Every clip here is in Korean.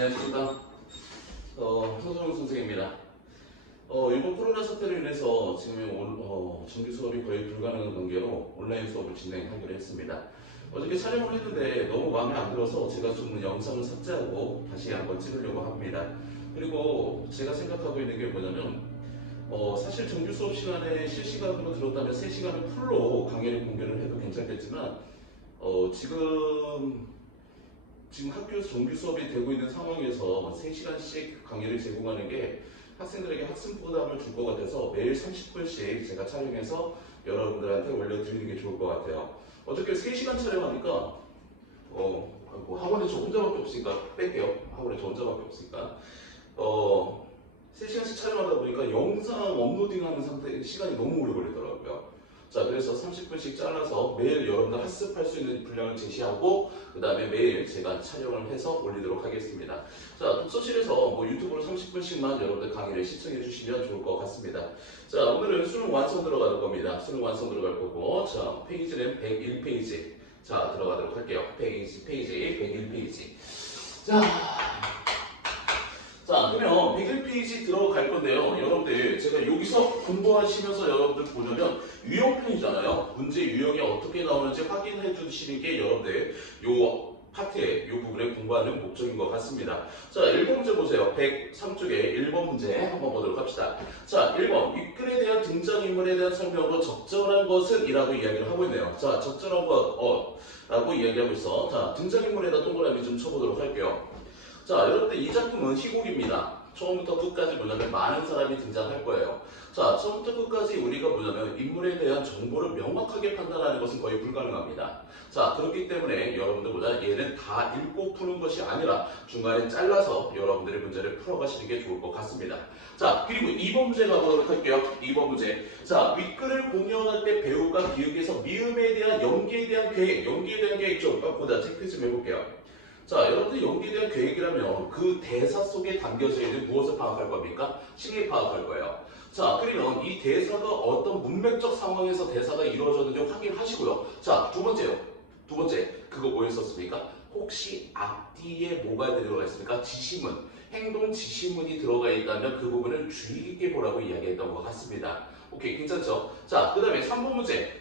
안녕하십니까. 서정훈 선생입니다. 이번 코로나 사태로 인해서 지금 정규 수업이 거의 불가능한 관계로 온라인 수업을 진행하기로 했습니다. 어저께 촬영을 했는데 너무 마음에 안 들어서 제가 좀 영상을 삭제하고 다시 한번 찍으려고 합니다. 그리고 제가 생각하고 있는 게 뭐냐면 사실 정규 수업 시간에 실시간으로 들었다면 3시간을 풀로 강의를 공개를 해도 괜찮겠지만 지금 학교 정규 수업이 되고 있는 상황에서 3시간씩 강의를 제공하는 게 학생들에게 학습 부담을 줄 것 같아서 매일 30분씩 제가 촬영해서 여러분들한테 올려드리는 게 좋을 것 같아요. 어저께 3시간 촬영하니까 학원에 저 혼자밖에 없으니까 뺄게요. 학원에 저 혼자밖에 없으니까 3시간씩 촬영하다 보니까 영상 업로딩하는 상태 시간이 너무 오래 걸리더라고요. 자, 그래서 30분씩 잘라서 매일 여러분들 학습할 수 있는 분량을 제시하고 그 다음에 매일 제가 촬영을 해서 올리도록 하겠습니다. 자, 독서실에서 유튜브로 30분씩만 여러분들 강의를 시청해 주시면 좋을 것 같습니다. 자, 오늘은 수능 완성 들어갈 겁니다. 수능 완성 들어갈 거고, 자, 페이지는 101페이지. 자, 들어가도록 할게요. 페이지 101페이지. 자, 그러면 101페이지 들어갈 건데요. 여러분들, 제가 여기서 공부하시면서 여러분들 보려면 유형편이잖아요. 문제 유형이 어떻게 나오는지 확인해 주시는 게 여러분들 요 파트에 요 부분에 공부하는 목적인 것 같습니다. 자, 1번 문제 보세요. 103쪽에 1번 문제 한번 보도록 합시다. 자, 1번. 윗글에 대한 등장인물에 대한 설명으로 적절한 것은 이라고 이야기를 하고 있네요. 자, 적절한 것, 라고 이야기하고 있어. 자, 등장인물에다 동그라미 좀 쳐보도록 할게요. 자, 여러분들 이 작품은 희곡입니다. 처음부터 끝까지 뭐냐면 많은 사람이 등장할 거예요. 자, 처음부터 끝까지 우리가 뭐냐면 인물에 대한 정보를 명확하게 판단하는 것은 거의 불가능합니다. 자, 그렇기 때문에 여러분들보다 얘는 다 읽고 푸는 것이 아니라 중간에 잘라서 여러분들의 문제를 풀어가시는 게 좋을 것 같습니다. 자, 그리고 2번 문제 가보도록 할게요. 2번 문제. 자, 윗글을 공유할 때 배우가 기억에서 미음에 대한 연기에 대한 계획 좀 보다 체크 좀 해볼게요. 자, 여러분들 연기에 대한 계획이라면 그 대사 속에 담겨져 있는 무엇을 파악할 겁니까? 심리 파악할 거예요. 자, 그러면 이 대사가 어떤 문맥적 상황에서 대사가 이루어졌는지 확인하시고요. 자, 두 번째, 그거 뭐에 썼습니까? 혹시 앞뒤에 뭐가 들어가 있습니까? 지시문, 행동 지시문이 들어가 있다면 그 부분을 주의 깊게 보라고 이야기했던 것 같습니다. 오케이, 괜찮죠? 자, 그 다음에 3번 문제.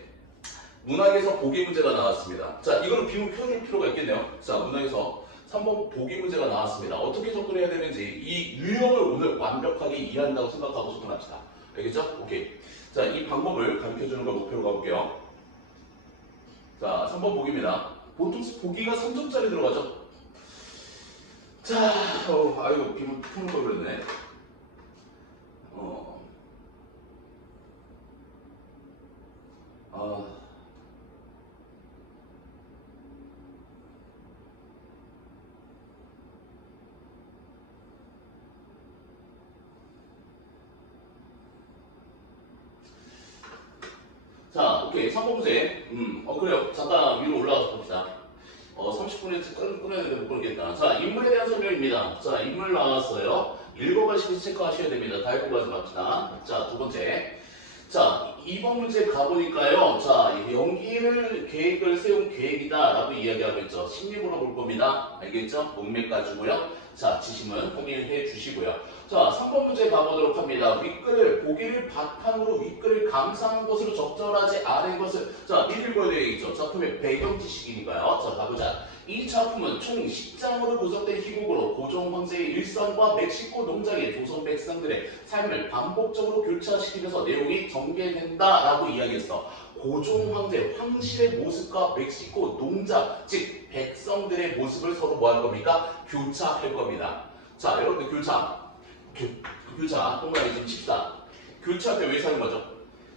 문학에서 보기 문제가 나왔습니다. 자, 이거는 비문 표현할 필요가 있겠네요. 자, 문학에서 3번 보기 문제가 나왔습니다. 어떻게 접근해야 되는지 이 유형을 오늘 완벽하게 이해한다고 생각하고 접근합시다. 알겠죠? 오케이. 자, 이 방법을 가르쳐주는 걸 목표로 가볼게요. 자, 3번 보기입니다. 보통 보기가 3점짜리 들어가죠? 자, 아이고, 비문 푸는 걸 그랬네. 자, 오케이. 3번 문제. 그래요. 잠깐 위로 올라가서 봅시다. 30분에 끊어야 되는데 못 끊겠다. 자, 인물에 대한 설명입니다. 자, 인물 나왔어요. 읽어가시면서 체크하셔야 됩니다. 다 읽고 가지 맙시다. 자, 두 번째. 자, 2번 문제 가보니까요. 자, 계획을 세운 계획이다 라고 이야기하고 있죠. 심리 물어볼 겁니다. 알겠죠? 문맥 가지고요. 자, 지시문 확인해 주시고요. 자, 3번 문제 가보도록 합니다. 보기를 바탕으로 윗글을 감상한 것으로 적절하지 않은 것을 자, 미리 읽어야 되겠죠. 작품의 배경 지식이니까요. 자, 가보자. 이 작품은 총 10장으로 구성된 희곡으로 고종 황제의 일상과 멕시코 농장의 조선 백성들의 삶을 반복적으로 교차시키면서 내용이 전개된다라고 이야기했어. 고종 황실의 모습과 멕시코 농장, 즉 백성들의 모습을 서로 뭐 하는 겁니까? 교차할 겁니다. 자, 여러분들 교차 동그라미 좀 칩시다. 교차할 때 왜 사용하죠?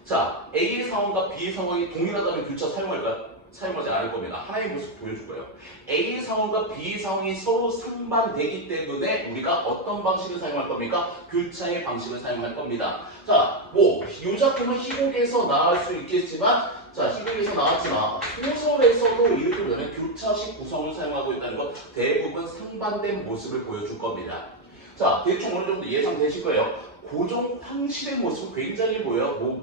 자, A의 상황과 B의 상황이 동일하다면 교차 사용할까요? 사용하지 않을 겁니다. 하나의 모습 보여줄 거예요. A의 상황과 B의 상황이 서로 상반되기 때문에 우리가 어떤 방식을 사용할 겁니까? 교차의 방식을 사용할 겁니다. 자, 이 작품은 희곡에서 나올 수 있겠지만, 자, 희곡에서 나왔지만 소설에서도 이렇게 보면 교차식 구성을 사용하고 있다는 것, 대부분 상반된 모습을 보여줄 겁니다. 자, 대충 어느 정도 예상되실 거예요. 고종 황실의 모습은 굉장히 뭐예요?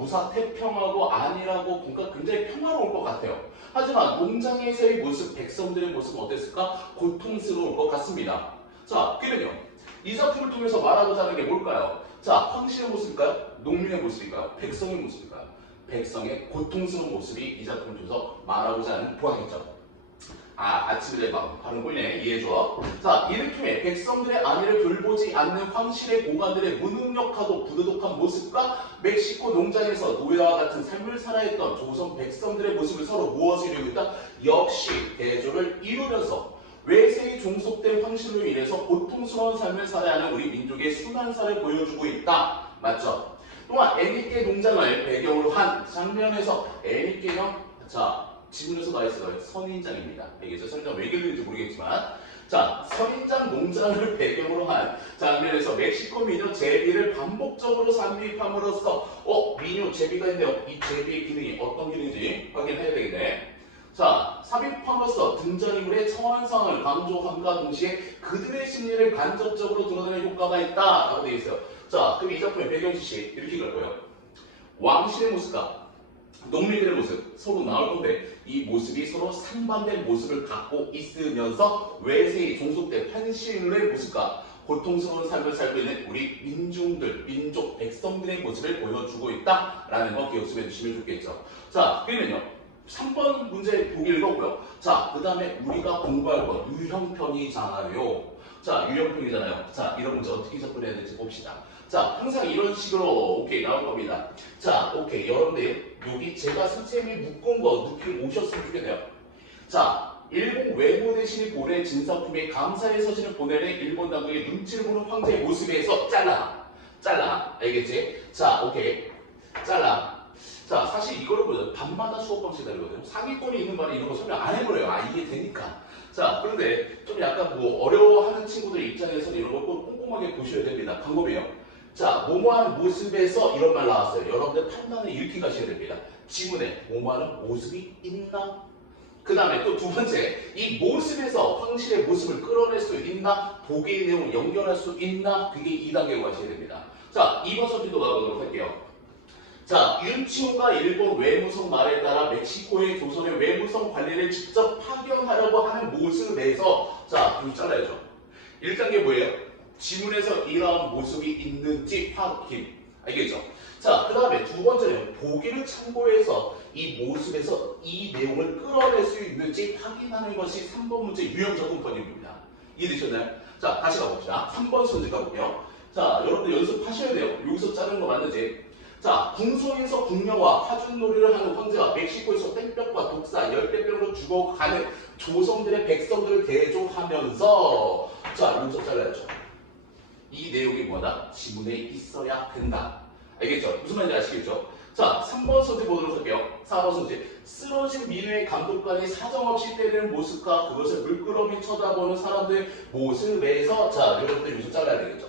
무사태평하고 안일하고 뭔가 굉장히 평화로울 것 같아요. 하지만 농장에서의 모습, 백성들의 모습은 어땠을까? 고통스러울 것 같습니다. 자, 그러면요. 이 작품을 통해서 말하고자 하는 게 뭘까요? 자, 황실의 모습일까요? 농민의 모습일까요? 백성의 모습일까요? 백성의 고통스러운 모습이 이 작품을 통해서 말하고자 하는 보안이죠. 아침에 바로 보이네. 이해해줘. 자, 이를 통해 백성들의 안위를 돌보지 않는 황실의 고관들의 무능력하고 부도덕한 모습과 멕시코 농장에서 노예와 같은 삶을 살아했던 조선 백성들의 모습을 서로 무엇이려고 했다? 역시 대조를 이루면서 외세에 종속된 황실로 인해서 고통스러운 삶을 살아야 하는 우리 민족의 순환사를 보여주고 있다. 맞죠? 또한 애니께 농장을 배경으로 한 장면에서 애니께형 지문에서 나와 있어요. 선인장입니다. 알겠죠? 선인장 왜 그런지 모르겠지만 자, 선인장 농장을 배경으로 한 장면에서 멕시코 민요 제비를 반복적으로 삽입함으로써 민요 제비가 있네요. 이 제비의 기능이 어떤 기능인지 확인해야 되겠네. 자, 삽입함으로써 등장인물의 처한상을 강조함과 동시에 그들의 심리를 간접적으로 드러내는 효과가 있다라고 되어 있어요. 자, 그럼 이 작품의 배경 지시 이렇게 갈 거예요. 왕실의 모습과 농민들의 모습 서로 나올 건데 이 모습이 서로 상반된 모습을 갖고 있으면서 외세에 종속된 환실의 모습과 고통스러운 삶을 살고 있는 우리 민족 백성들의 모습을 보여주고 있다라는 거 기억해 주시면 좋겠죠. 자, 그러면요. 3번 문제 보기 읽었고요. 자, 그 다음에 우리가 공부할 건 유형편이잖아요. 자, 유형편이잖아요. 자, 이런 문제 어떻게 접근해야 될지 봅시다. 자, 항상 이런 식으로 오케이 나올 겁니다. 자, 오케이 여러분들 여기 제가 선생님이 묶은 거 느낌 오셨으면 좋겠네요. 자, 일본 외모 대신에 보낸 진사품의 감사의 서신을 보내는 일본 당국의 눈치를 보는 황제의 모습에서 잘라 알겠지? 자, 오케이 잘라. 자, 사실 이거를 보면 밤마다 수업 방식이 다르거든요. 상위권이 있는 말에 이런 거 설명 안 해버려요. 이게 되니까. 자, 그런데 좀 약간 어려워하는 친구들 입장에서는 이런 걸 꼭 꼼꼼하게 보셔야 됩니다. 방법이에요. 자, 뭐뭐하는 모습에서 이런 말 나왔어요. 여러분들 판단을 이렇게 가셔야 됩니다. 지문에 뭐뭐하는 모습이 있나? 그 다음에 또 두 번째, 이 모습에서 황실의 모습을 끌어낼 수 있나? 보기의 내용을 연결할 수 있나? 그게 2단계로 가셔야 됩니다. 자, 2번 선지도 가보도록 할게요. 자, 윤치호가 일본 외무성 말에 따라 멕시코의 조선의 외무성 관리를 직접 파견하려고 하는 모습에서 자, 좀 잘라야죠. 1단계 뭐예요? 지문에서 이러한 모습이 있는지 확인. 알겠죠? 자, 그 다음에 두 번째는 보기를 참고해서 이 모습에서 이 내용을 끌어낼 수 있는지 확인하는 것이 3번 문제 유형 접근법입니다. 이해되셨나요? 자, 다시 가봅시다. 3번 선지 가볼게요. 자, 여러분들 연습하셔야 돼요. 여기서 자른 거 맞는지. 자, 궁성에서 궁녀와 화준놀이를 하는 황제가 멕시코에서 땡볕과 독사, 열대병으로 죽어가는 조선들의 백성들을 대조하면서 자, 여기서 잘라야죠. 이 내용이 뭐다? 지문에 있어야 된다. 알겠죠? 무슨 말인지 아시겠죠? 자, 3번 선지 보도록 할게요. 4번 선지. 쓰러진 민우의 감독관이 사정없이 때리는 모습과 그것을 물끄러미 쳐다보는 사람들의 모습에서 자, 여러분들 여기서 잘라야 되겠죠?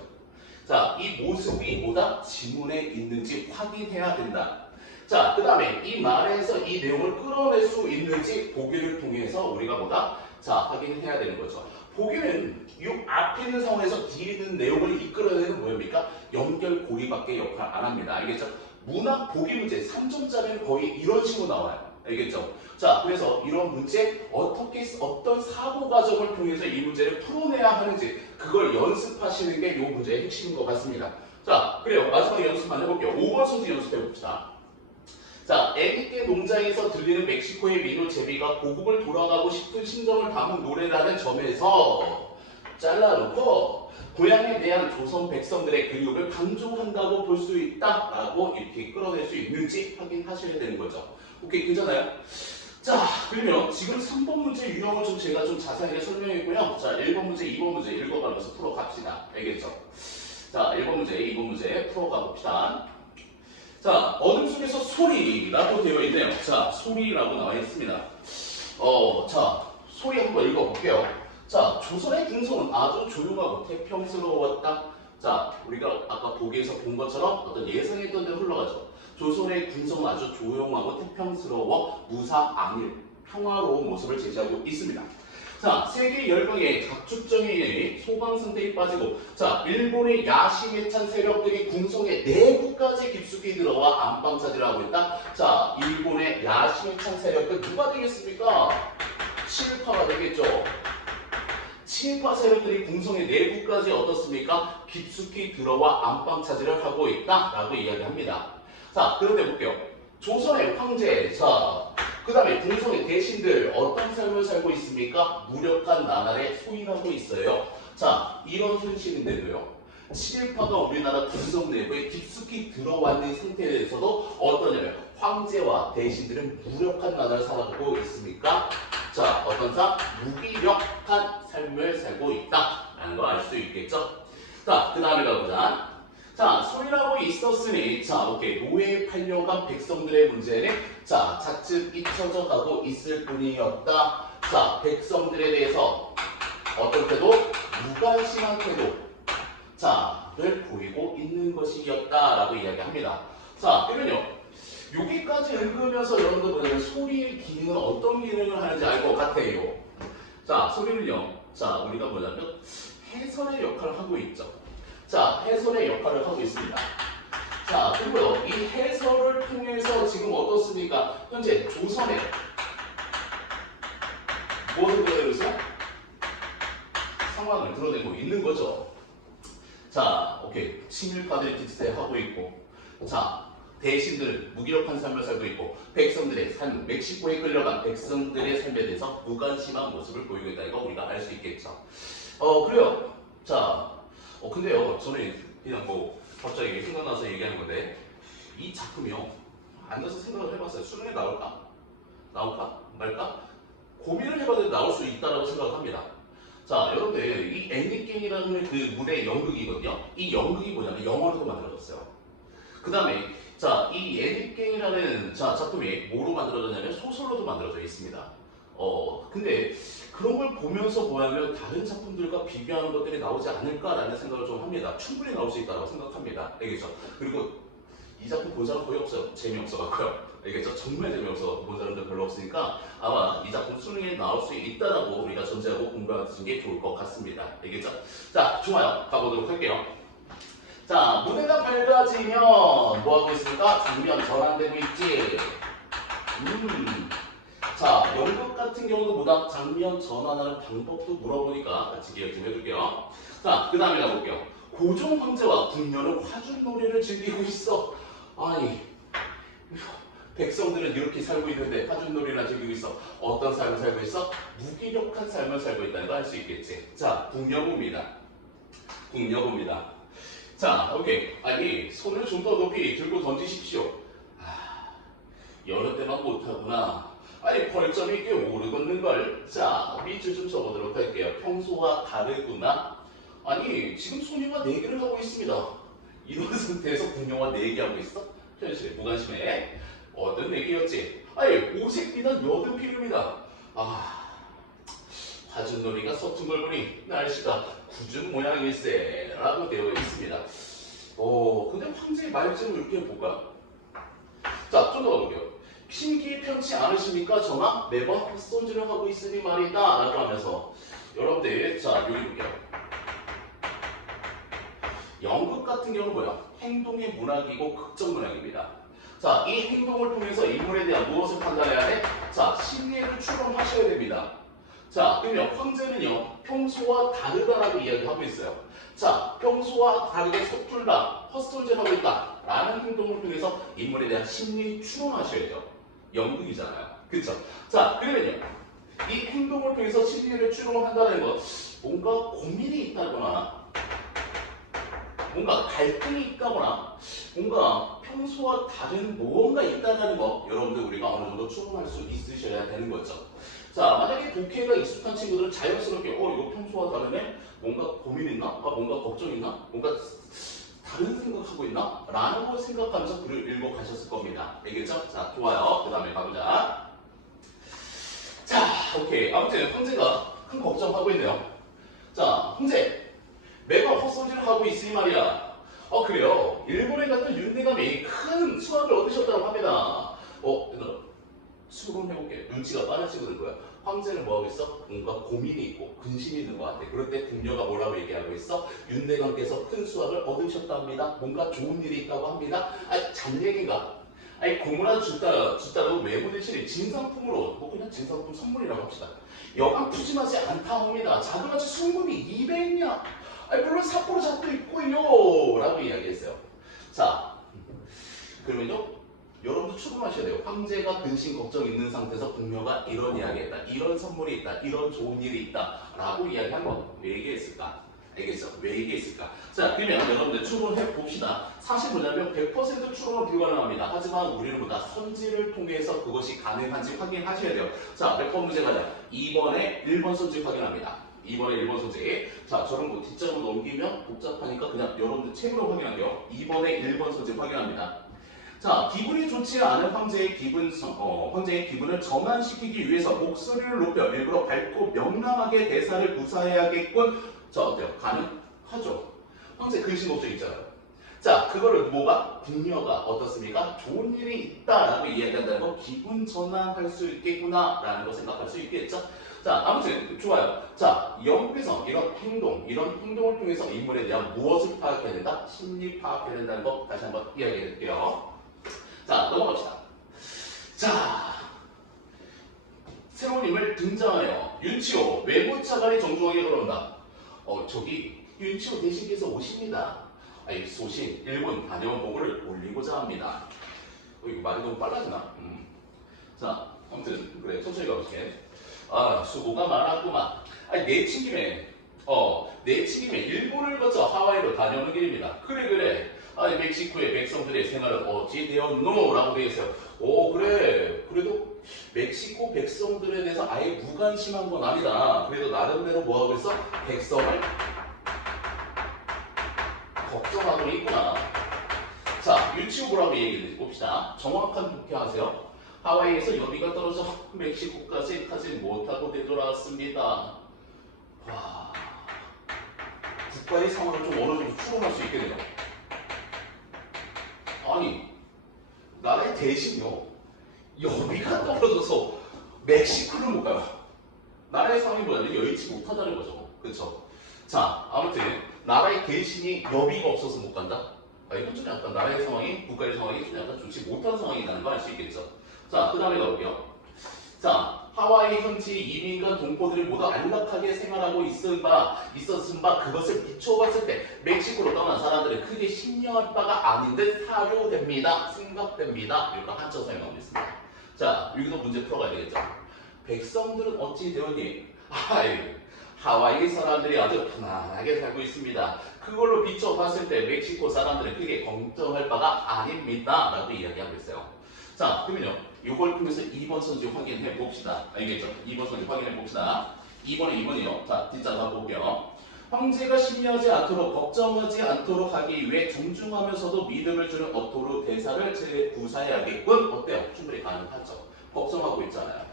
자, 이 모습이 뭐다? 지문에 있는지 확인해야 된다. 자, 그 다음에 이 말에서 이 내용을 끌어낼 수 있는지 보기를 통해서 우리가 뭐다? 자, 확인해야 되는 거죠. 보기는 이 앞에 있는 상황에서 뒤에 있는 내용을 이끌어내는 뭐입니까? 연결고리밖에 역할 안 합니다. 알겠죠? 문학 보기 문제 3점짜리는 거의 이런 식으로 나와요. 알겠죠? 자, 그래서 이런 문제 어떤 사고 과정을 통해서 이 문제를 풀어내야 하는지 그걸 연습하시는 게 이 문제의 핵심인 것 같습니다. 자, 그래요. 마지막 연습 한번 해볼게요. 5번 선지 연습해 봅시다. 자, 애니께 농장에서 들리는 멕시코의 민요 제비가 고국을 돌아가고 싶은 심정을 담은 노래라는 점에서 잘라놓고 고향에 대한 조선 백성들의 그리움을 강조한다고 볼 수 있다라고 이렇게 끌어낼 수 있는지 확인하셔야 되는 거죠. 오케이, 괜찮아요? 자, 그러면 지금 3번 문제 유형을 제가 좀 자세하게 설명했고요. 자, 1번 문제, 2번 문제 읽어가면서 풀어갑시다. 알겠죠? 자, 1번 문제, 2번 문제 풀어가봅시다. 자, 어둠 속에서 소리라고 되어 있네요. 자, 소리라고 나와 있습니다. 자, 소리 한번 읽어볼게요. 자, 조선의 궁성은 아주 조용하고 태평스러웠다. 자, 우리가 아까 보기에서 본 것처럼 어떤 예상했던 대로 흘러가죠. 조선의 궁성은 아주 조용하고 태평스러워 무사, 안일, 평화로운 모습을 제시하고 있습니다. 자, 세계 열강의 각축정의 소강 상태에 빠지고, 자, 일본의 야심에 찬 세력들이 궁성의 내부까지 깊숙이 들어와 안방 차지를 하고 있다. 자, 일본의 야심에 찬 세력들 누가 되겠습니까? 친일파가 되겠죠. 친일파 세력들이 궁성의 내부까지 어떻습니까? 깊숙이 들어와 안방 차지를 하고 있다라고 이야기합니다. 자, 그런데 볼게요. 조선의 황제, 자, 그 다음에 궁성의 대신들 어떤 삶을 살고 있습니까? 무력한 나날에 소인하고 있어요. 자, 이런 현실인데도요. 친일파가 우리나라 궁성 내부에 깊숙이 들어왔는 상태에서도 어떠냐면 황제와 대신들은 무력한 나날을 살아가고 있습니까? 자, 어떤 삶? 무기력한 삶을 살고 있다라는 거 알 수 있겠죠? 자, 그 다음에 가보자. 자, 소인하고 있었으니, 자, 오케이. 노예에 팔려간 백성들의 문제는, 자, 차츰 잊혀져 가고 있을 뿐이었다. 자, 백성들에 대해서 어떤 태도? 무관심한 태도. 자,를 보이고 있는 것이었다라고 이야기합니다. 자, 그러면요. 여기까지 읽으면서 여러분들 보면 소리의 기능은 어떤 기능을 하는지 알 것 같아요. 자, 소리는요. 자, 우리가 뭐냐면 해설의 역할을 하고 있죠. 자, 해설의 역할을 하고 있습니다. 자, 그리고요, 이 해설을 통해서 지금 어떻습니까? 현재 조선의 무엇을 드러내고 있어요? 상황을 드러내고 있는 거죠. 자, 오케이. 친일파들이 기체하고 있고, 자, 대신들은 무기력한 삶을 살고 있고, 백성들의 삶, 멕시코에 끌려간 백성들의 삶에 대해서 무관심한 모습을 보이고 있다. 이거 우리가 알 수 있겠죠. 그래요. 자, 근데요, 저는 그냥 뭐 갑자기 생각나서 얘기하는 건데, 이 작품이요, 앉아서 생각을 해봤어요. 수능에 나올까? 나올까? 말까? 고민을 해봤는데 나올 수 있다라고 생각합니다. 자, 여러분들, 이 애니게임이라는 그 무대 연극이거든요. 이 연극이 뭐냐면 영어로도 만들어졌어요. 그 다음에, 자, 이 애니게임이라는 작품이 뭐로 만들어졌냐면 소설로도 만들어져 있습니다. 근데 그런 걸 보면서 보면 다른 작품들과 비교하는 것들이 나오지 않을까라는 생각을 좀 합니다. 충분히 나올 수 있다고 생각합니다. 알겠죠? 그리고 이 작품 본 사람 거의 없어요. 재미없어갖고요. 알겠죠? 정말 재미없어 본 사람들 별로 없으니까 아마 이 작품 수능에 나올 수 있다라고 우리가 전제하고 공부하시는 게 좋을 것 같습니다. 알겠죠? 자, 좋아요. 가보도록 할게요. 자, 무대가 밝아지면 뭐하고 있습니까? 장면 전환되고 있지. 자, 연극 같은 경우도 보다 장면 전환하는 방법도 물어보니까 같이 기억 좀 해둘게요. 자, 그 다음에 가볼게요. 고종 황제와 궁녀는 화준놀이를 즐기고 있어. 아니, 백성들은 이렇게 살고 있는데 화준놀이나 즐기고 있어. 어떤 삶을 살고 있어? 무기력한 삶을 살고 있다는 거 알 수 있겠지. 자, 궁녀봅니다. 궁녀봅니다. 자, 오케이. 아니, 손을 좀 더 높이 들고 던지십시오. 여러 때만 못하구나. 아니, 벌점이 꽤 오르겠는걸. 자, 밑줄 좀 적어보도록 할게요. 평소와 다르구나. 아니, 지금 소녀가 내기를 하고 있습니다. 이런 상태에서 궁녀와 내기하고 있어? 현실에 무관심해. 어떤 내기였지? 아니, 오색 비단 여든 필요입니다. 화준놀이가 서툰 걸 보니 날씨가 굳은 모양일세 라고 되어 있습니다. 근데 황제의 말씀을 이렇게 해볼까? 자, 좀 더 가볼게요. 심기 편치 않으십니까? 저나 매번 헛손질을 하고 있으니 말이다 라고 하면서 여러분들, 자, 여기 볼게요. 연극 같은 경우는 뭐야? 행동의 문학이고 극적 문학입니다. 자, 이 행동을 통해서 인물에 대한 무엇을 판단해야 돼? 자, 심리를 추론하셔야 됩니다. 자, 그러면 황제는요, 평소와 다르다라고 이야기하고 있어요. 자, 평소와 다르게 서툴다, 헛손질하고 있다 라는 행동을 통해서 인물에 대한 심리 추론하셔야죠. 연극이잖아요. 그쵸? 자, 그러면요, 이 행동을 통해서 심리를 추론한다는 것, 뭔가 고민이 있다거나 뭔가 갈등이 있다거나 뭔가 평소와 다른 무언가 있다는 거 여러분들 우리가 어느 정도 추론할 수 있으셔야 되는 거죠. 자, 만약에 독해가 익숙한 친구들은 자연스럽게 이거 평소와 다르네? 뭔가 고민 있나? 뭔가 걱정 있나? 뭔가 다른 생각하고 있나? 라는 걸 생각하면서 글을 읽어 가셨을 겁니다. 알겠죠? 자, 좋아요. 그 다음에 가보자. 자, 오케이. 아무튼 황제가 큰 걱정하고 있네요. 자, 황제. 매번 헛손질을 하고 있으니 말이야. 그래요. 일본에 갔던 윤대감이 큰 수확을 얻으셨다고 합니다. 얘들아, 추론해볼게. 눈치가 빠른 친구들 거야. 황제는 뭐하고 있어? 뭔가 고민이 있고 근심이 있는 것 같아. 그럴 때 궁녀가 뭐라고 얘기하고 있어? 윤대감께서 큰 수확을 얻으셨답니다. 뭔가 좋은 일이 있다고 합니다. 아니 잔얘기인가? 아니 고문하다 줬다라고 외모대신에 진상품으로 뭐 그냥 진상품 선물이라고 합시다. 여간 푸짐하지 않다옵니다. 자그마치 순금이 200냥. 아니 물론 삿포로 잣도 있고요 라고 이야기했어요. 자 그러면요 여러분도 추론하셔야 돼요. 황제가 근심 걱정 있는 상태에서 궁녀가 이런 이야기했다. 이런 선물이 있다. 이런 좋은 일이 있다. 라고 이야기한 거. 왜 얘기했을까? 알겠어? 왜 얘기했을까? 자 그러면 여러분들 추론해 봅시다. 사실 뭐냐면 100% 추론은 불가능합니다. 하지만 우리는 뭐다? 선지를 통해서 그것이 가능한지 확인하셔야 돼요. 자 몇 번 문제 가자. 2번에 1번 선지 확인합니다. 2번에 1번 선지. 자 저런 거 뒷장으로 넘기면 복잡하니까 그냥 여러분들 책으로 확인할게요. 2번에 1번 선지 확인합니다. 자, 기분이 좋지 않은 황제의 기분을 전환시키기 위해서 목소리를 높여 일부러 밝고 명랑하게 대사를 구사해야겠군. 자, 어때요? 가능하죠? 황제 근심 걱정 있잖아요. 자, 그거를 뭐가? 궁녀가 어떻습니까? 좋은 일이 있다라고 이야기한다는 거 기분 전환할 수 있겠구나 라는 거 생각할 수 있겠죠? 자, 아무튼 좋아요. 자, 연패성 이런 행동을 통해서 인물에 대한 무엇을 파악해야 된다? 심리 파악해야 된다는 거 다시 한번 이야기해 드릴게요. 자, 넘어갑시다. 자, 새로운 인물 등장하여 윤치호 외모차관이 정중하게 걸어온다. 저기 윤치호 대신께서 오십니다. 아니, 소신 일본 다녀온 보고를 올리고자 합니다. 이거 말이 너무 빨라지나? 자, 아무튼 그래 천천히 가볼게. 아, 수고가 많았구만. 아니, 내친김에 일본을 거쳐 하와이로 다녀오는 길입니다. 그래. 아니, 멕시코의 백성들의 생활은 어찌 되었노? 라고 되어 있어요. 그래. 그래도 멕시코 백성들에 대해서 아예 무관심한 건 아니다. 그래도 나름대로 뭐하고 있어? 백성을 걱정하고 있구나. 자, 유치오브라고 얘기해 봅시다. 정확한 독해하세요. 하와이에서 여비가 떨어져 멕시코까지 가지 못하고 되돌아왔습니다. 와, 국가의 상황을 좀 어느 정도 추론할 수 있겠네요. 아니, 나라의 대신요. 여비가 떨어져서 멕시코를 못 가요. 나라의 상황이 뭐냐면 여의치 못하다는 거죠. 그렇죠? 자, 아무튼 나라의 대신이 여비가 없어서 못 간다? 이건 좀 약간 나라의 상황이, 국가의 상황이 좀 약간 좋지 못한 상황이라는 걸 알 수 있겠죠. 자, 그 다음에 가볼게요. 자, 하와이 현지 이민과 동포들이 모두 안락하게 생활하고 있었은 바 그것을 비춰봤을 때 멕시코로 떠난 사람들은 크게 신뢰할 바가 아닌 듯 사료됩니다. 생각됩니다. 이렇게 한자로 설명하고 있습니다. 자, 여기서 문제 풀어가야 되겠죠. 백성들은 어찌 되었니? 하와이 사람들이 아주 편안하게 살고 있습니다. 그걸로 비춰봤을 때 멕시코 사람들은 크게 걱정할 바가 아닙니다. 라고 이야기하고 있어요. 자, 그러면요. 이걸 통해서 2번 선지 확인해 봅시다. 알겠죠? 2번 선지 확인해 봅시다. 2번에 2번이요. 자, 뒷자로 한번 볼게요. 황제가 심리하지 않도록 걱정하지 않도록 하기 위해 존중하면서도 믿음을 주는 어토로 대사를 재구사해야겠군. 어때요? 충분히 가능하죠. 걱정하고 있잖아요.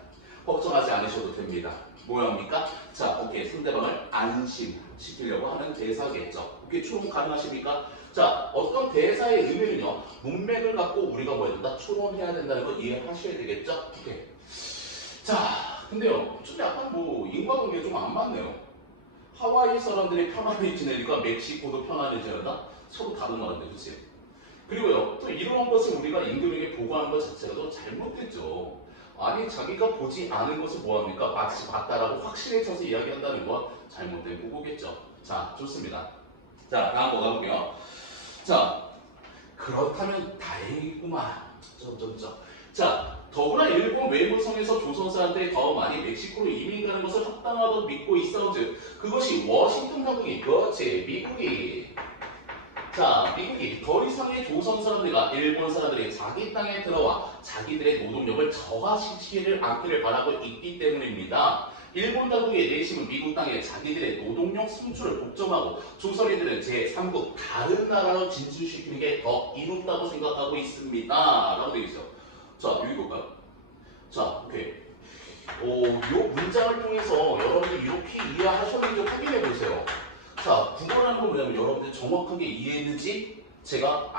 걱정하지 않으셔도 됩니다. 뭐합니까? 자, 오케이. 상대방을 안심시키려고 하는 대사겠죠. 이게 추론 가능하십니까? 자, 어떤 대사의 의미는요, 문맥을 갖고 우리가 뭐 해야 된다? 추론해야 된다는 거 이해하셔야 되겠죠? 오케이. 자, 근데요, 좀 약간 인과관계가 좀 안 맞네요. 하와이 사람들이 편안히 지내니까 멕시코도 편안히 지낸다? 서로 다른 나라인데, 그치? 그리고요, 또 이런 것을 우리가 임금에게 보고하는 것 자체가 또 잘못됐죠. 아니, 자기가 보지 않은 것을 뭐합니까? 마치 봤다라고 확신에 쳐서 이야기한다는 건 잘못된 보고겠죠. 자, 좋습니다. 자, 다음 거 가볼게요. 자, 그렇다면 다행이구만. 자, 더구나 일본 외무성에서 조선 사람들이 더 많이 멕시코로 이민 가는 것을 합당하다고 믿고 있어즉 그것이 워싱턴 당국이, 그렇지, 미국이 더 이상의 조선 사람들과 일본 사람들이 자기 땅에 들어와 자기들의 노동력을 저하시키지를 않기를 바라고 있기 때문입니다. 일본 당국의 내심은 미국 땅에 자기들의 노동력 승출을 독점하고 조선인들은 제3국 다른 나라로 진출시키는 게 더 이롭다고 생각하고 있습니다. 라고 되어 있어요. 자, 여기 볼까요? 자, 오케이. 요 문장을 통해서 여러분들이 이렇게 이해하셨는지 확인해 보세요. 자, 국어라는 건 뭐냐면 여러분들이 정확하게 이해했는지 제가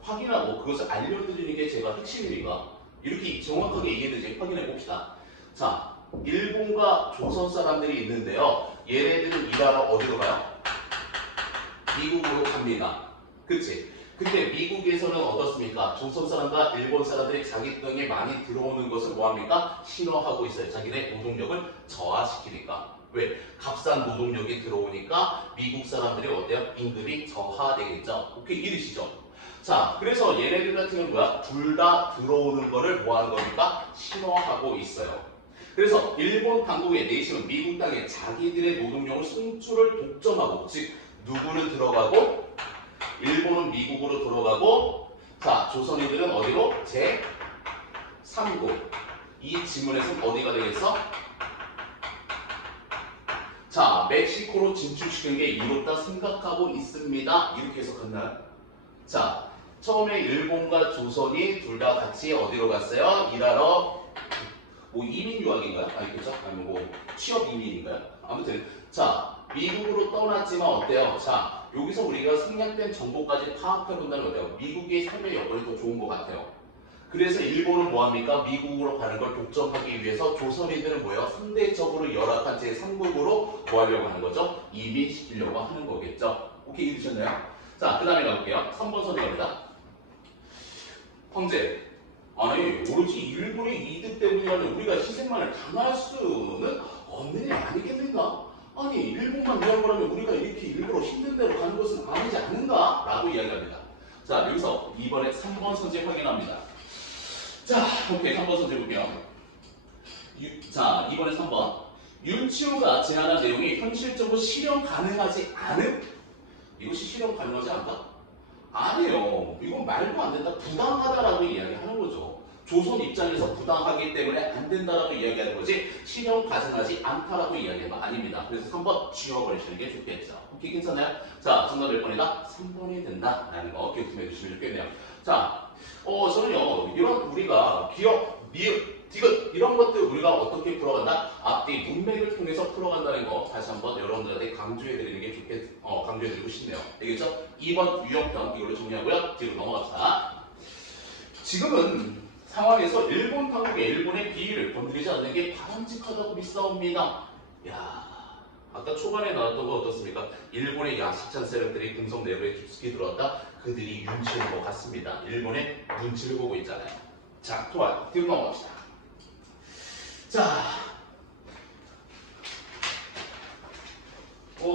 확인하고 그것을 알려드리는 게 제가 핵심이니까 이렇게 정확하게 얘기했는지 확인해 봅시다. 자, 일본과 조선 사람들이 있는데요. 얘네들은 일하러 어디로 가요? 미국으로 갑니다. 그치? 근데 미국에서는 어떻습니까? 조선 사람과 일본 사람들이 자기 땅에 많이 들어오는 것을 뭐합니까? 싫어하고 있어요. 자기네 노동력을 저하시키니까. 왜? 값싼 노동력이 들어오니까 미국 사람들이 어때요? 임금이 저하되겠죠. 오케이, 이해되시죠? 자, 그래서 얘네들 같은 경우는 뭐야? 둘 다 들어오는 거를 뭐 하는 겁니까? 싫어하고 있어요. 그래서 일본 당국의 내심은 미국 땅에 자기들의 노동력을 송출을 독점하고, 즉 누구는 들어가고 일본은 미국으로 들어가고, 자, 조선인들은 어디로? 제3국. 이 지문에서는 어디가 되겠어? 자, 멕시코로 진출시키는 게 이렇다 생각하고 있습니다. 이렇게 해석한다. 자, 처음에 일본과 조선이 둘 다 같이 어디로 갔어요? 일하러, 뭐 이민 유학인가요? 아니, 그죠? 아니면 뭐 취업 이민인가요? 아무튼, 자, 미국으로 떠났지만 어때요? 자, 여기서 우리가 생략된 정보까지 파악해본다면 어때요? 미국의 삶의 여건이 더 좋은 것 같아요. 그래서 일본은 뭐합니까? 미국으로 가는 걸 독점하기 위해서 조선인들은 뭐예요? 상대적으로 열악한 제3국으로 뭐 하려고 하는 거죠? 이민시키려고 하는 거겠죠? 오케이, 이해되셨나요? 자, 그 다음에 가볼게요. 3번 선택 갑니다. 황제, 아니 오로지 일본의 이득 때문이라면 우리가 희생만을 당할 수는 없는 일 아니겠는가? 아니 일본만 위한 거라면 우리가 이렇게 일부러 힘든 데로 가는 것은 아니지 않는가? 라고 이야기합니다. 자, 여기서 이번에 3번 선택 확인합니다. 자, 오케이, 3번 선택 볼게요. 자, 이번에 3번. 윤치호가 제안한 내용이 현실적으로 실현 가능하지 않음? 이것이 실현 가능하지 않다? 아니에요. 이건 말도 안 된다. 부당하다라고 이야기하는 거죠. 조선 입장에서 부당하기 때문에 안 된다라고 이야기하는 거지 실현 가능하지 않다라고 이야기하는 거 아닙니다. 그래서 3번 지워버리시는 게 좋겠죠. 오케이, 괜찮아요? 자, 정답 몇 번이다? 3번이 된다라는 거 기억해 주시면 좋겠네요. 자, 저는요, 이런 우리가 기억, 미흡, 디귿 이런 것들 우리가 어떻게 풀어간다? 앞뒤 문맥을 통해서 풀어간다는 거 다시 한번 여러분들한테 강조해드리는 게 강조해드리고 싶네요. 알겠죠? 2번 유형편 이걸로 정리하고요. 뒤로 넘어갑시다. 지금은 상황에서 일본 당국의 일본의 비위를 건드리지 않는 게 바람직하다고 믿사옵니다. 야, 아까 초반에 나왔던 거 어떻습니까? 일본의 야식찬 세력들이 금속 내부에 깊숙이 들어왔다. 그들이 눈치를 것 같습니다. 일본의 눈치를 보고 있잖아요. 자, 좋아요. 뒤로 넘어갑시다. 자,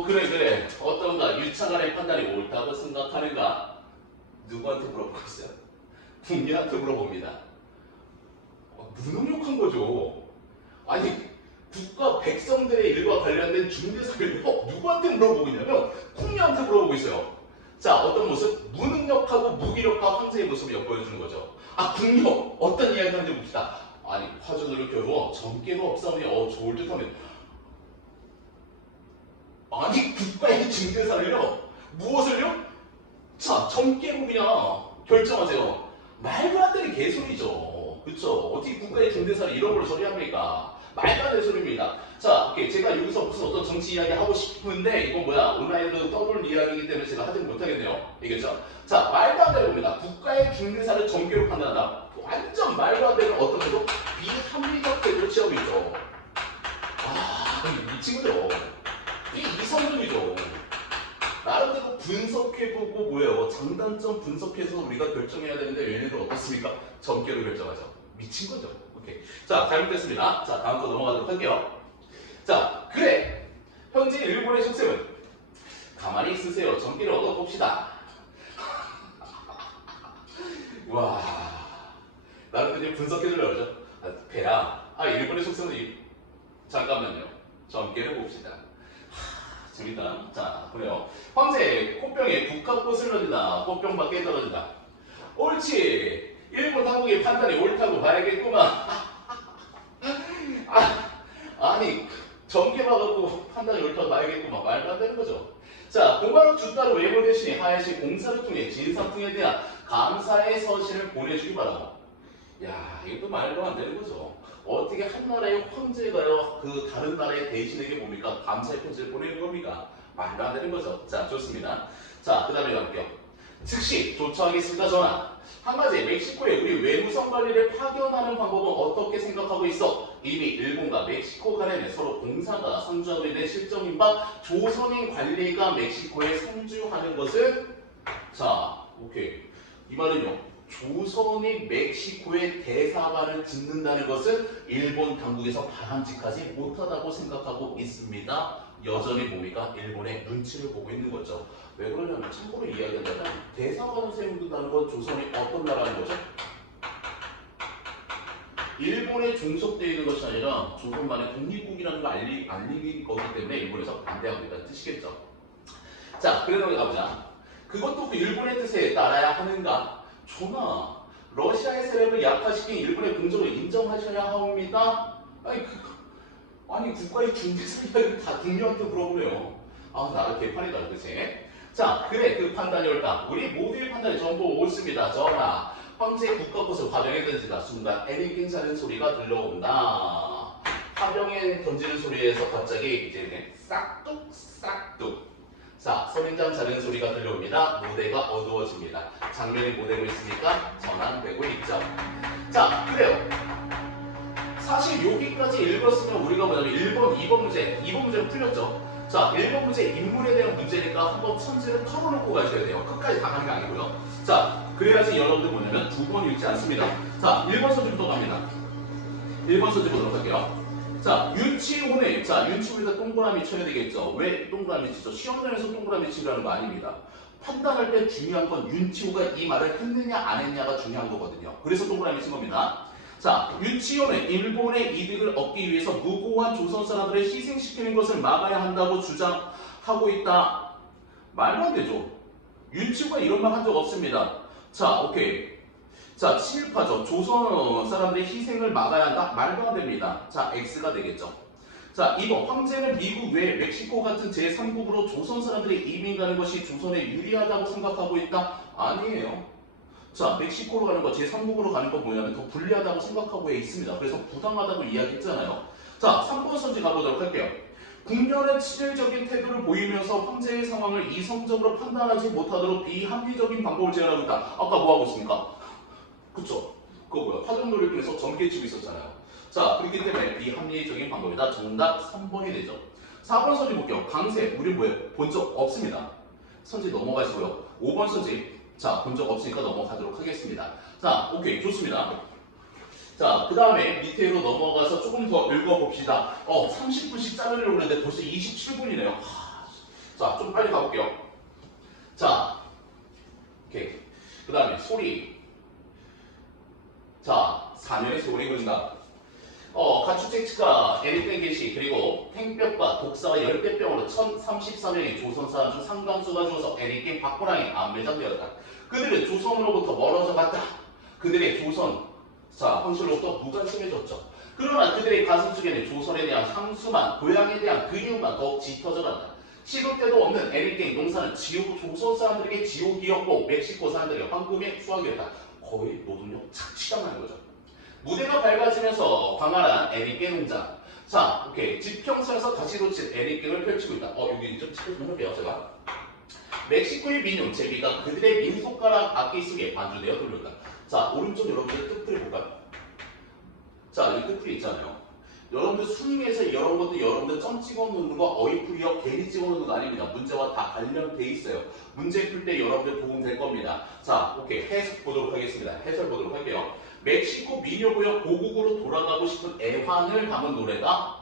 그래. 어떤가? 유차간의 판단이 옳다고 생각하는가? 누구한테 물어보겠어요? 국민한테 물어봅니다. 무능력한 거죠. 아니, 국가 백성들의 일과 관련된 중대사를 누구한테 물어보고 있냐면 국민한테 물어보고 있어요. 자, 어떤 모습? 무능력하고 무기력한 황제의 모습을 엿보여주는 거죠. 아, 국력! 어떤 이야기를 하는지 봅시다. 아니, 화전으로 겨루어 점괘로 없사오니 좋을 듯하면, 아니 국가의 중대사를요? 무엇을요? 자, 점괘로 그냥 결정하세요. 말도 안 되는 개소리죠. 그쵸? 어떻게 국가의 중대사를 이런 걸로 처리합니까? 말도 안 되는 소리입니다. 자, 오케이. 제가 여기서 무슨 어떤 정치 이야기 하고 싶은데 이건 뭐야? 온라인으로 떠도는 이야기이기 때문에 제가 하지 못하겠네요. 알겠죠? 자, 말도 안 되는 겁니다. 국가의 중대사를 점괘로 판단한다. 완전 말도 안 되는 어떤 것도 비합리적 태도를 취하고 있죠. 아, 미친 거죠. 이게 이성적이죠. 나름대로 분석해보고 뭐예요? 장단점 분석해서 우리가 결정해야 되는데 얘네들 어떻습니까? 점괘로 결정하죠. 미친 거죠. 오케이. 자, 잘못됐습니다. 자, 다음 거 넘어가도록 할게요. 자, 그래. 현재 일본의 속셈은 가만히 있으세요. 점괘를 얻어봅시다. 와, 나름대로 분석해주려고 그러죠. 배야. 일본의 속셈은 잠깐만요. 점괘를 봅시다. 재밌다. 자, 그래요. 황제, 꽃병에 국화꽃을 넣는다. 꽃병밖에 떨어진다. 옳지. 일본 당국의 판단이 옳다고 봐야겠구만. 아니, 점괘 봐갖고 판단이 옳다고 봐야겠구만. 말도 안 되는 거죠. 자, 공화국 주따로 외모 대신에 하야시 공사를 통해 진상풍에 대한 감사의 서신을 보내주기 바라고. 야, 이것도 말도 안 되는 거죠. 어떻게 한 나라의 황제가요, 그 다른 나라의 대신에게 뭡니까? 감사의 편지를 보내는 겁니까? 말도 안 되는 거죠. 자, 좋습니다. 자, 그 다음에 갈게요. 즉시 조처하겠습니다. 전하. 한 가지 멕시코에 우리 외무성 관리를 파견하는 방법은 어떻게 생각하고 있어? 이미 일본과 멕시코 간에는 서로 공사가 상주하고 있는 실정인 바 조선인 관리가 멕시코에 상주하는 것을 자, 오케이. 이 말은요. 조선이 멕시코에 대사관을 짓는다는 것은 일본 당국에서 바람직하지 못하다고 생각하고 있습니다. 여전히 뭡니까? 일본의 눈치를 보고 있는 거죠. 왜 그러냐면 참고로 이야기한다면 대사관을 세운다는 건 조선이 어떤 나라인 거죠? 일본에 종속되어 있는 것이 아니라 조선만의 독립국이라는 걸 알리기 거기 때문에 일본에서 반대하고 있다는 뜻이겠죠. 자, 그래서 가보자. 그것도 그 일본의 뜻에 따라야 하는가? 전하, 러시아의 세력을 약화시킨 일본의 공적을 인정하셔야 합니다. 아니 국가의 중재사 이야기를 다 국민한테 물어보네요. 아, 나를 개판이다, 그치? 자, 그래, 그 판단이 옳다. 우리 모두의 판단이 전부 옳습니다. 전하, 황제의 국가꽃을 화병에 던지다 순간 애니킹 자는 소리가 들려온다. 화병에 던지는 소리에서 갑자기 이제 싹둑 자, 선인장 자르는 소리가 들려옵니다. 무대가 어두워집니다. 장면이 뭐 되고 있습니까? 전환되고 있죠. 자, 그래요. 사실 여기까지 읽었으면 우리가 뭐냐면 1번, 2번 문제는 풀렸죠. 자, 1번 문제 인물에 대한 문제니까 한번 천재를 털어놓고 가셔야 돼요. 끝까지 다 가는 게 아니고요. 자, 그래야지 여러분들 뭐냐면 두 번 읽지 않습니다. 자, 1번 선지부터 갑니다. 1번 선지 보도록 할게요. 자, 윤치훈의, 자, 윤치훈에다 동그라미 쳐야 되겠죠. 왜 동그라미 치죠? 시험장에서 동그라미 치라는 거 아닙니다. 판단할 때 중요한 건 윤치호가 이 말을 했느냐 안 했냐가 중요한 거거든요. 그래서 동그라미 친 겁니다. 자, 윤치호는 일본의 이득을 얻기 위해서 무고한 조선 사람들을 희생시키는 것을 막아야 한다고 주장하고 있다. 말도 안 되죠. 윤치호가 이런 말 한 적 없습니다. 자, 오케이. 자, 친일파죠. 조선 사람들의 희생을 막아야 한다? 말도 안 됩니다. 자, X가 되겠죠. 자, 2번. 황제는 미국 외 멕시코 같은 제3국으로 조선 사람들이 이민 가는 것이 조선에 유리하다고 생각하고 있다? 아니에요. 자, 멕시코로 가는 거, 제3국으로 가는 거 뭐냐면 더 불리하다고 생각하고 있습니다. 그래서 부당하다고 이야기했잖아요. 자, 3번 선지 가보도록 할게요. 국면의 치질적인 태도를 보이면서 황제의 상황을 이성적으로 판단하지 못하도록 비합리적인 방법을 제안하고 있다. 아까 뭐 하고 있습니까? 그쵸? 그거 뭐야? 화정놀이를 통해서 점괘치고 있었잖아요. 자, 그렇기 때문에 비합리적인 방법이다. 정답 3번이 되죠. 4번 선지 볼게요. 강세, 우리 뭐예요? 본 적 없습니다. 선지 넘어가시고요. 5번 선지, 자, 본 적 없으니까 넘어가도록 하겠습니다. 자, 오케이, 좋습니다. 자, 그 다음에 밑으로 넘어가서 조금 더 읽어봅시다. 30분씩 자르려고 했는데 벌써 27분이네요. 자, 좀 빨리 가볼게요. 자, 오케이. 그 다음에 소리. 자, 4년의 세월이 흐른다. 가축책치가 애니땡 개시 그리고 탱뼈과 독사와 열대병으로 1033명의 조선 사람 중 상당수가 죽어서 애니땡 박호랑이 안매장되었다. 그들은 조선으로부터 멀어져 갔다. 그들의 조선, 자, 황실로부터 무관심해졌죠. 그러나 그들의 가슴 속에는 조선에 대한 향수만, 고향에 대한 그리움만 더욱 짙어져 간다. 시도 때도 없는 애니땡 농사는 조선 사람들에게 지옥이었고 멕시코 사람들에게 황금의 수확이었다. 거의 노동력 착취당하는 거죠. 무대가 밝아지면서 광활한 애니깽 농장. 자, 오케이. 지평선에서 다시 돋친 애니깽을 펼치고 있다. 여기 좀 체크 좀 해볼게요, 제가. 멕시코의 민요, 제비가 그들의 민속가락 악기 속에 반주되어 돌렸다. 자, 오른쪽 여러분들 뜻풀이 볼까요? 자, 여기 뜻풀이 있잖아요. 여러분들 수능에서 이런 것도 여러분들 점 찍어놓는 거 어이풀이요 괜히 찍어놓는 거 아닙니다. 문제와 다 관련돼 있어요. 문제 풀 때 여러분들 도움 될 겁니다. 자, 오케이. 해석 보도록 하겠습니다. 해설 보도록 할게요. 멕시코 민요구역 고국으로 돌아가고 싶은 애환을 담은 노래가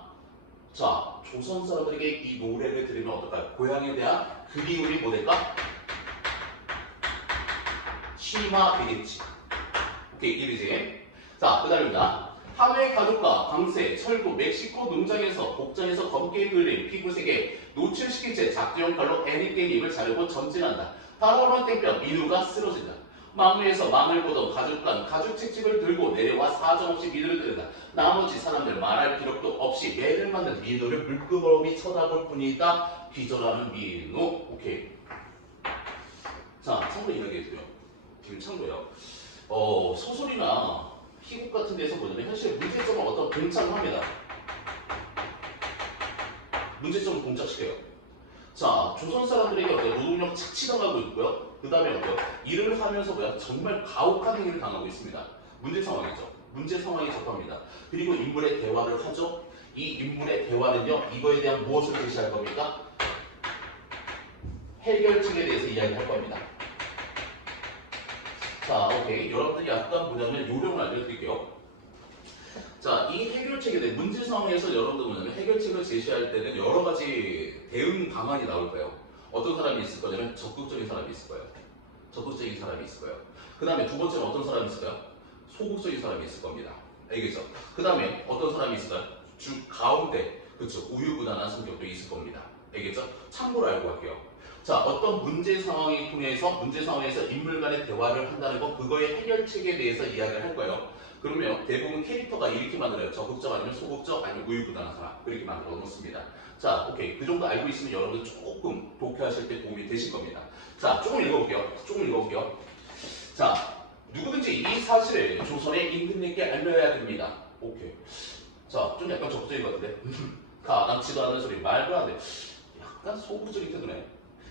자, 조선 사람들에게 이 노래를 들으면 어떨까요? 고향에 대한 그리움이 뭐 될까? 심화되겠지. 오케이, 이리지. 자, 그 다음입니다. 하루의 가족과 강세, 철구, 멕시코 농장에서 복장에서 검게 그린 피부색에 노출시킨 채 작두형 칼로 애니깽 입을 자르고 전진한다. 달아오른 땡볕 민우가 쓰러진다. 막내에서 망을 보던 가죽간 가죽 책집을 들고 내려와 사정없이 민우를 뜨는다. 나머지 사람들 말할 기록도 없이 매를 맞는 민우를 물끄러미 쳐다볼 뿐이다. 기절하는 민우. 오케이. 자, 참고로 이야기해드려. 지금 참고요. 소설이나 희곡 같은 데서 보면 현실의 문제점을 어떤 동작을 합니다. 문제점을 동작시켜요. 자, 조선 사람들에게 어떤 노동력 착취당하고 있고요. 그 다음에 어때요? 일을 하면서 뭐야? 정말 가혹한 행위를 당하고 있습니다. 문제 상황이죠. 문제 상황에 접합니다. 그리고 인물의 대화를 하죠. 이 인물의 대화는요, 이거에 대한 무엇을 제시할 겁니까? 해결책에 대해서 이야기할 겁니다. 자, 오케이. 여러분들이 약간 뭐냐면 요령을 알려드릴게요. 자, 이 해결책에 대해 문제 상황에서 여러분들 뭐냐면 해결책을 제시할 때는 여러 가지 대응 방안이 나올 거예요. 어떤 사람이 있을 거냐면 적극적인 사람이 있을 거예요. 적극적인 사람이 있을 거예요. 그 다음에 두 번째는 어떤 사람이 있을까요? 소극적인 사람이 있을 겁니다. 알겠죠? 그 다음에 어떤 사람이 있을까요? 가운데, 그쵸? 우유부단한 성격도 있을 겁니다. 알겠죠? 참고로 알고 갈게요. 자, 어떤 문제 상황을 통해서 문제 상황에서 인물 간의 대화를 한다는 거, 그거의 해결책에 대해서 이야기를 할 거예요. 그러면 대부분 캐릭터가 이렇게 만들어요. 적극적 아니면 소극적 아니면 우유부단한 사람, 그렇게 만들어 놓습니다. 자, 오케이. 그 정도 알고 있으면 여러분들 조금 독해하실 때 도움이 되실 겁니다. 자, 조금 읽어볼게요. 자, 누구든지 이 사실을 조선의 임금님께 알려야 됩니다. 오케이. 자, 좀 약간 적극적인 것 같은데? 가당치도 않은 소리, 말도 안 돼. 약간 소극적인 태도네.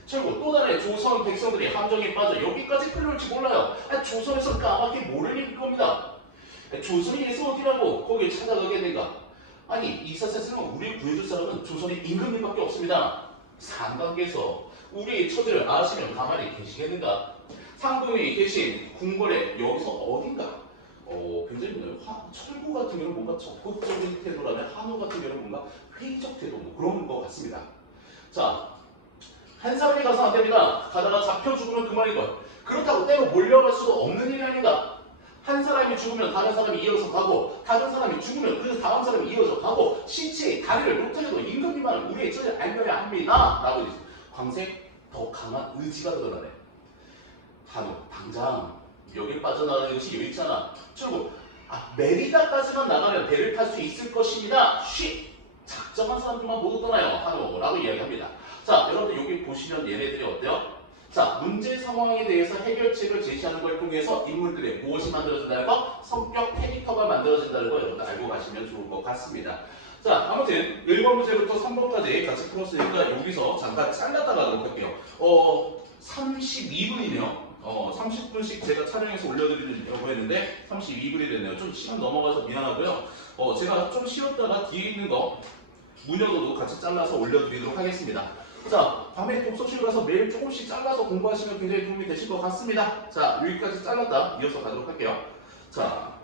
결국 또 다른 조선 백성들이 함정에 빠져 여기까지 끌려올지 몰라요. 조선에서 까맣게 모를 일일 겁니다. 조선이 에서 어디라고 거길 찾아가겠는가? 아니, 이 사실은 우리 구해줄 사람은 조선의 임금님밖에 없습니다. 상관께서 우리의 처지를 아시면 가만히 계시겠는가? 상금이 계신 궁궐에 여기서 어딘가? 굉장히 뭐냐면 철구 같은 경우는 뭔가 적극적인 태도라면 한우 같은 경우는 뭔가 회의적 태도 뭐 그런 것 같습니다. 자, 한 사람이 가서 안 됩니다. 가다가 잡혀 죽으면 그만이건. 그렇다고 때로 몰려갈 수도 없는 일이 아닌가? 한 사람이 죽으면 다른 사람이 이어서 가고, 다른 사람이 죽으면 그 다음 사람이 이어서 가고, 신체의 다리를 못해도 임금님만은 우리의 처지를 알려야 합니다. 라고 이제 광색 더 강한 의지가 드러나네. 한우, 당장 여기 빠져나가는 것이 여기 있잖아. 그리고 메리다까지만 나가면 배를 탈 수 있을 것입니다. 쉬! 작정한 사람들만 모두 떠나요. 한우라고 이야기합니다. 자, 여러분들 여기 보시면 얘네들이 어때요? 자, 문제 상황에 대해서 해결책을 제시하는 걸 통해서 인물들의 무엇이 만들어진다는 거? 성격, 캐릭터가 만들어진다는 거 여러분들 알고 가시면 좋을 것 같습니다. 자, 아무튼 1번 문제부터 3번까지 같이 풀었으니까 여기서 잠깐 잘랐다가 가도록 할게요. 32분이네요. 30분씩 제가 촬영해서 올려드리려고 했는데 32분이 됐네요. 좀 시간 넘어가서 미안하고요. 제가 좀 쉬었다가 뒤에 있는 거 문여도도 같이 잘라서 올려드리도록 하겠습니다. 자, 밤에 독서실 가서 매일 조금씩 잘라서 공부하시면 굉장히 도움이 되실 것 같습니다. 자, 여기까지 잘랐다 이어서 가도록 할게요. 자.